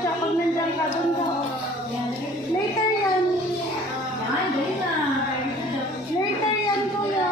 picture pag nandiyan ka doon ka. Later yan. Later yan, kuya.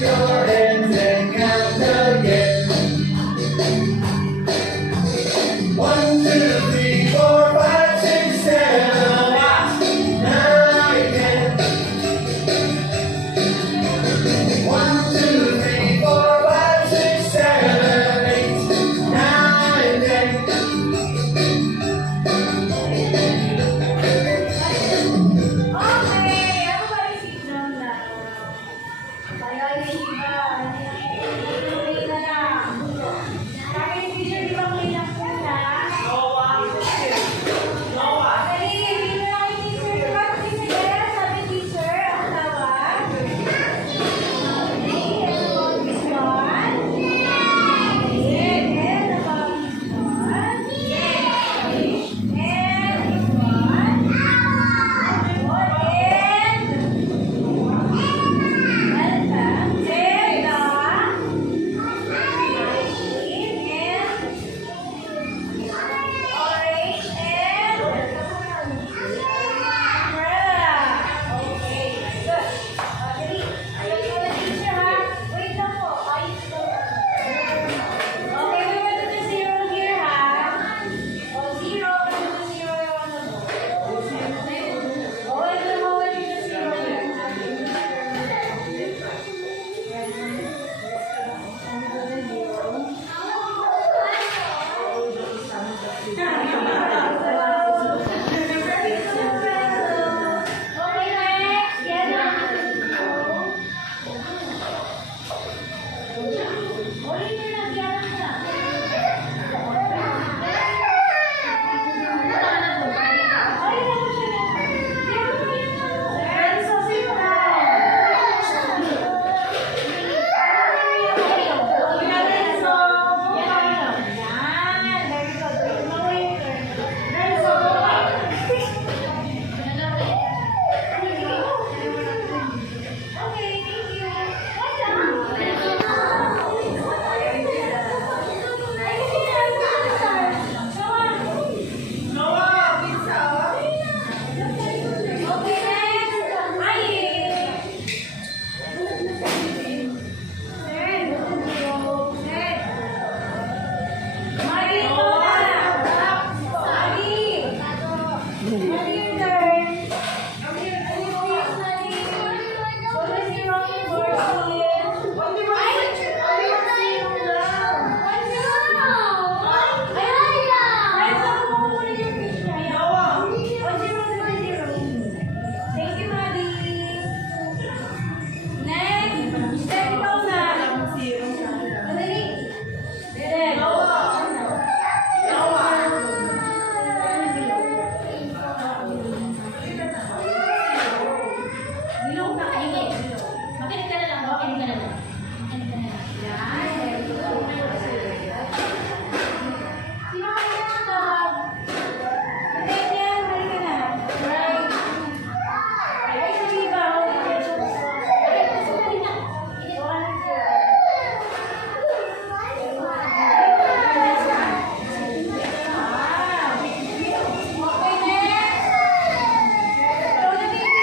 your hands and count again. 1, 2, 3, 4, 5, 6, 7, 8, 9, 10. 1, 2, 3, 4, 5, 6, 7, 8, 9, 10. Okay, everybody sit down now. Kaya yung iba, tuloy na lang. Kaya yung teacher, di ba may nakuna? Dali, hindi na lang yung teacher. Di ba, teacher, sabi teacher, ang tawag? Okay, about this one. Yes, and about this one. Yes, and this one. Thank you, Maddie. Next, step ikaw na. Madali. Direk. Bilog na kayo. Makinig ka na lang. Makinig ka na lang. Makinig ka na lang. Yan. Sino kayo na tawag? Ate, yan. Hali ka na. Right. Ay, sige ba? Ay, sige na. Okay, next. Ikaw na, baby.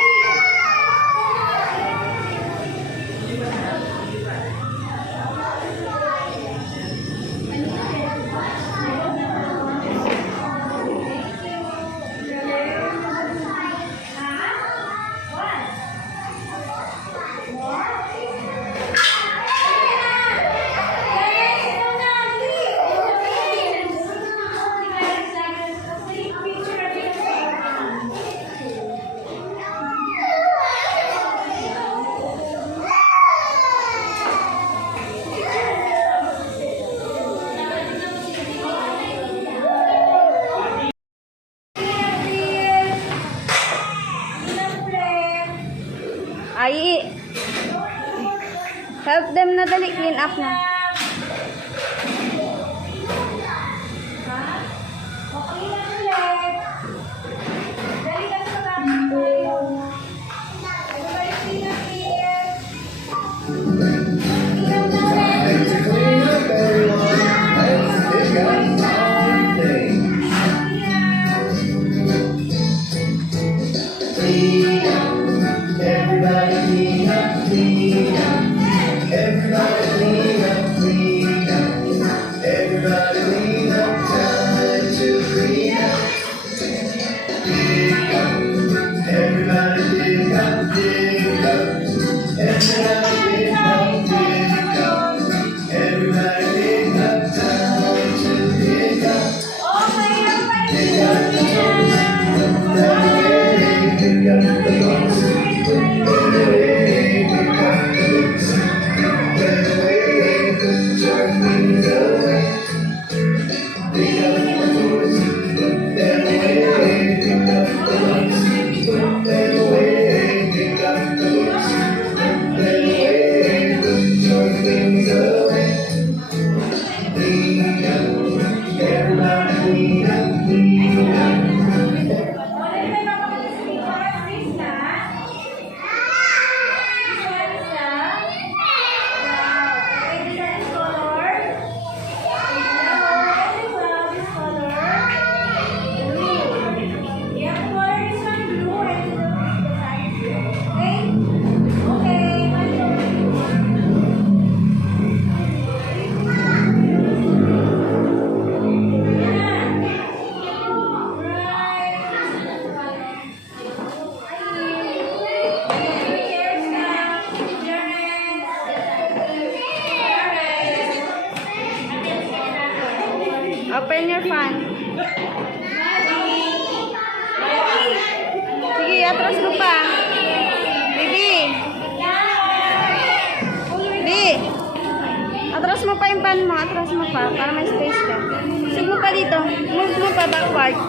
Ay, help them na dali, clean up na. Okay na ulit. Dali ka sa tayo. Everybody clean up here. Clean up na ulit. Let's clean up, everyone. Let's pick up something. Clean up. Everybody clean up, clean up. Open your fan. Sige, atras mo pa. Baby. Baby. Atras mo pa yung pan mo. Atras mo pa. Para may space ka. Sug mo pa dito. Move mo pa backward.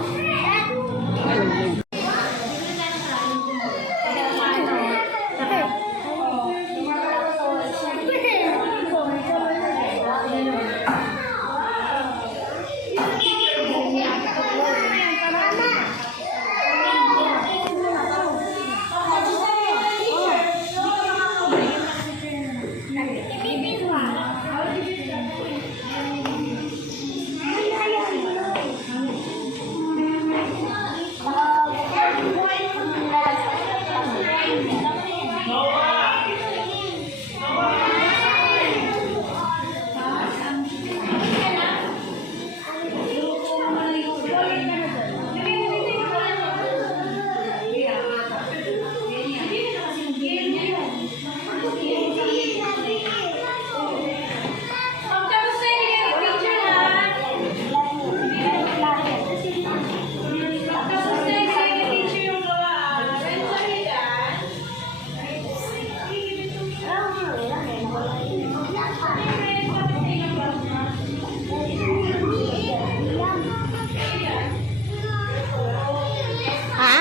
Ha?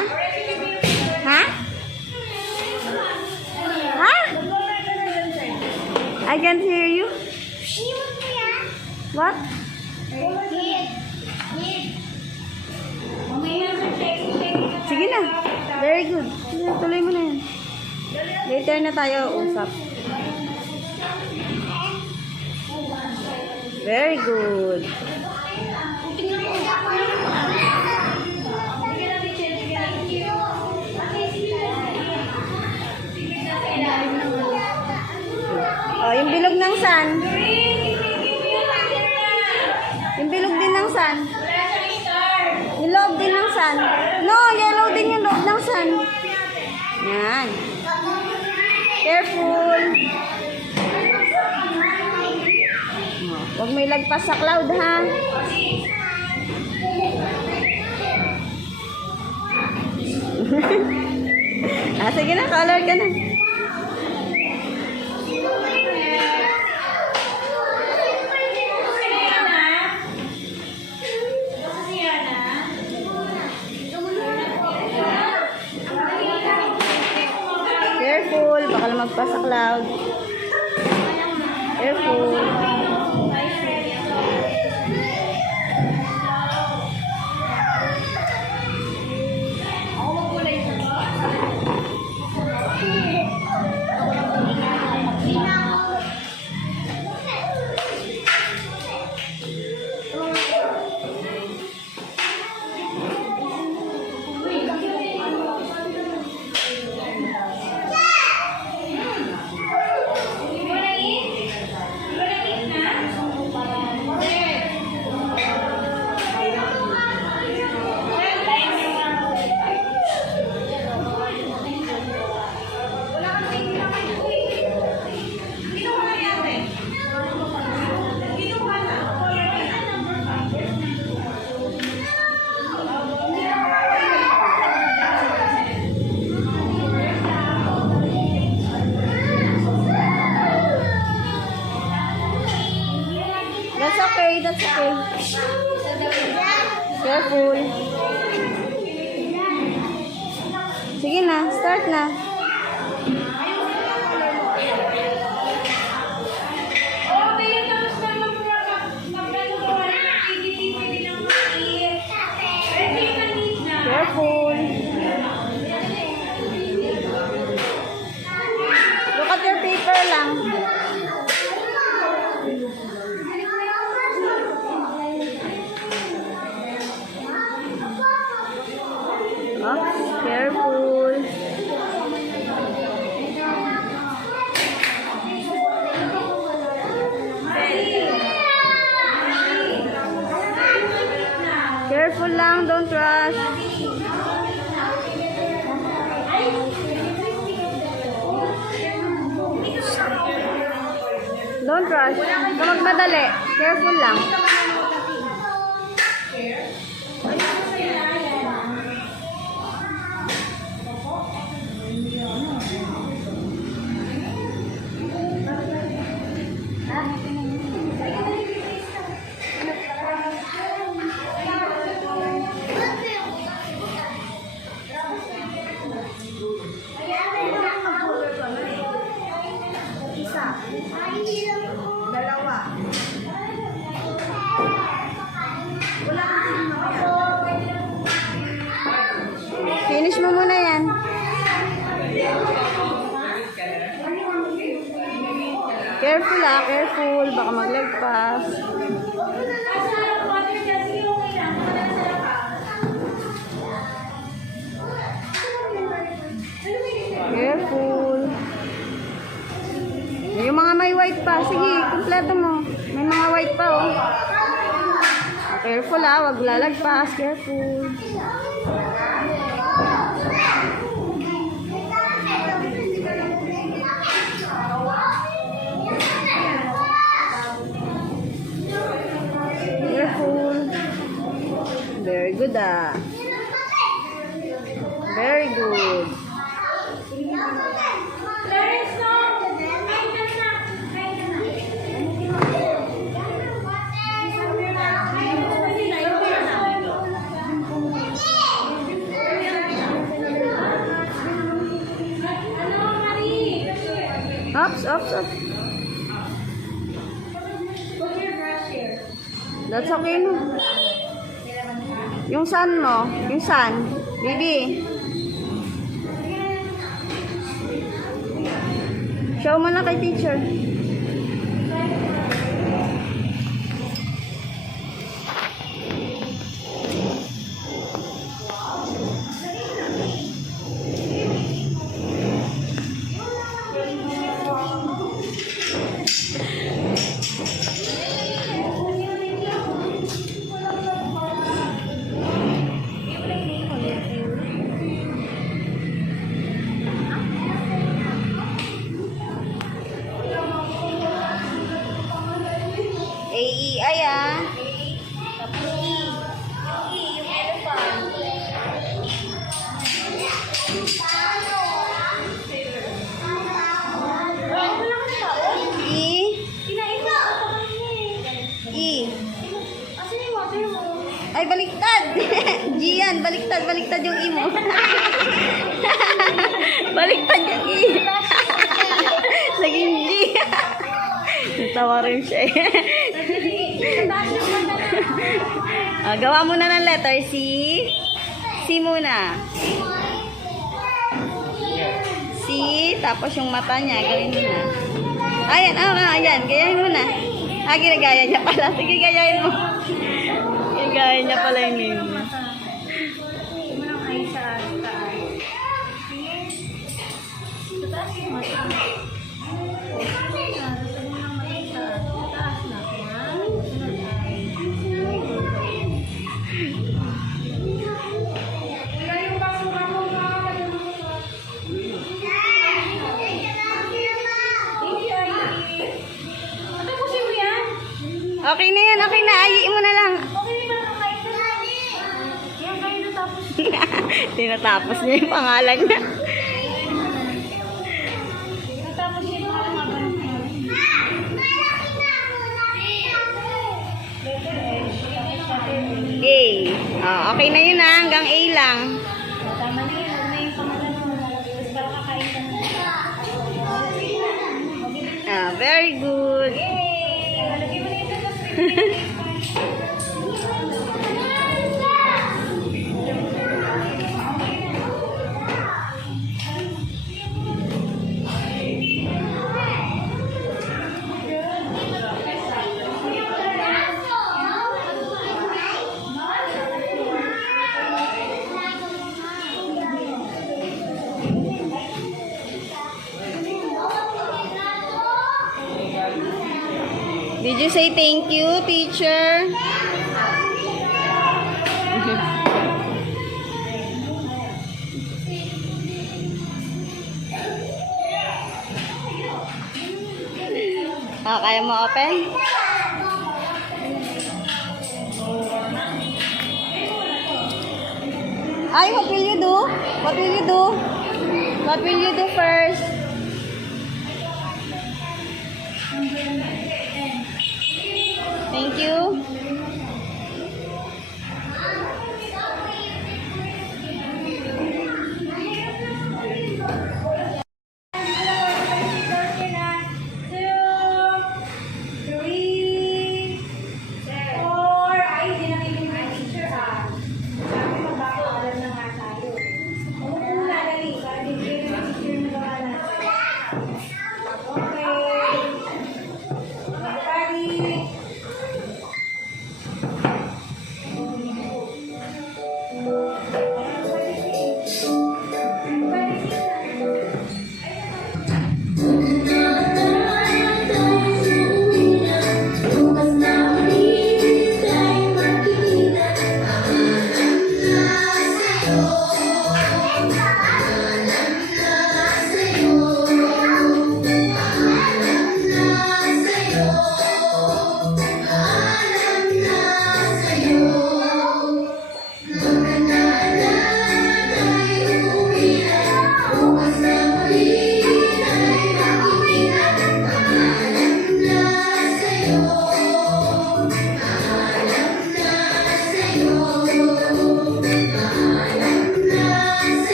Ha? Ha? I can't hear you. What? Sige na. Very good. Sige, tuloy mo na yan. Later na tayo usap. Very good. Oh, yung bilog ng sun. Yung bilog din ng sun. Yung loob din ng sun. No, yellow din yung loob ng sun. Yan. Careful. Huwag may lagpas sa cloud, ha? Sige na, color ka na. Careful, baka lumagpas sa cloud. Careful. That's okay, that's okay. Careful. Sige na, start na. Careful. Look at your paper lang. Oh, careful. Careful lang, don't rush. Don't rush. Huwag magmadali. Careful lang. Finish mo muna yan. Careful careful. Baka maglagpas. Careful. Yung mga may white pa. Sige, kumpleto mo. May mga white pa, oh. Careful, wag lalagpas. Careful. Careful. Very good, Very good. Clarence, no! Kain ka na. Kain ka na. Ano, Marie? Ups. Put your brush here. That's okay, no? Yung sun mo. Yung sun. Baby. Show mo na kay teacher. A-E-I, Tapos E. Yung E, yung elephant. Wala ka na taon? E. Kinain mo. E. Asan yung water mo? Ay, baliktad. G yan. Baliktad yung E mo. Baliktad yung E. Naging G. Natawa rin siya eh. Gawa muna ng letter C. C muna. C, tapos yung mata niya, gawin mo na. Ayan, ayan, gayahin mo na. Ginagaya niya pala. Sige, gayahin mo. Ginagaya niya pala yung name niya. Manang ay sa taas. Sa taas yung mata. Okay na yan, okay na. Ayi mo na lang. Tinatapos niya yung pangalan niya. A. Okay na yun hanggang A lang. Tama na yun. Huwag na yung pangalan mo. Tapos para kakain ka na. Very good. Lagay mo na yung tapos. Did you say thank you, teacher? Kaya mo open? Ay, what will you do? What will you do? What will you do first? Thank you.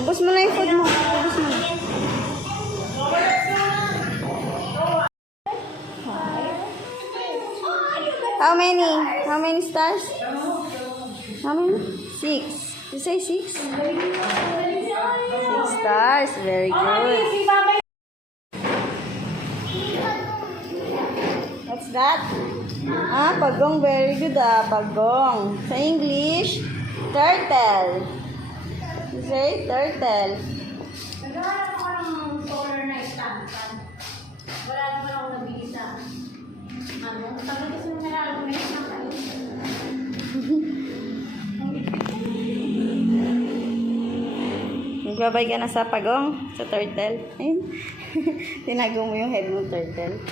Ubus mo na yung food mo. Ubus mo na. How many? How many stars? How many? 6. You say 6? 6 stars. Very good. What's that? Ah, pagong. Very good ah. Pagong. Sa English, turtle. You say turtle. Naghahanap ako ng solar na stand. Wala naman ako nabili sa tagal kasi nung nalalo mo yung Nagbabay ka na sa pagong, sa turtle. Ayun. Tinago mo yung head ng turtle.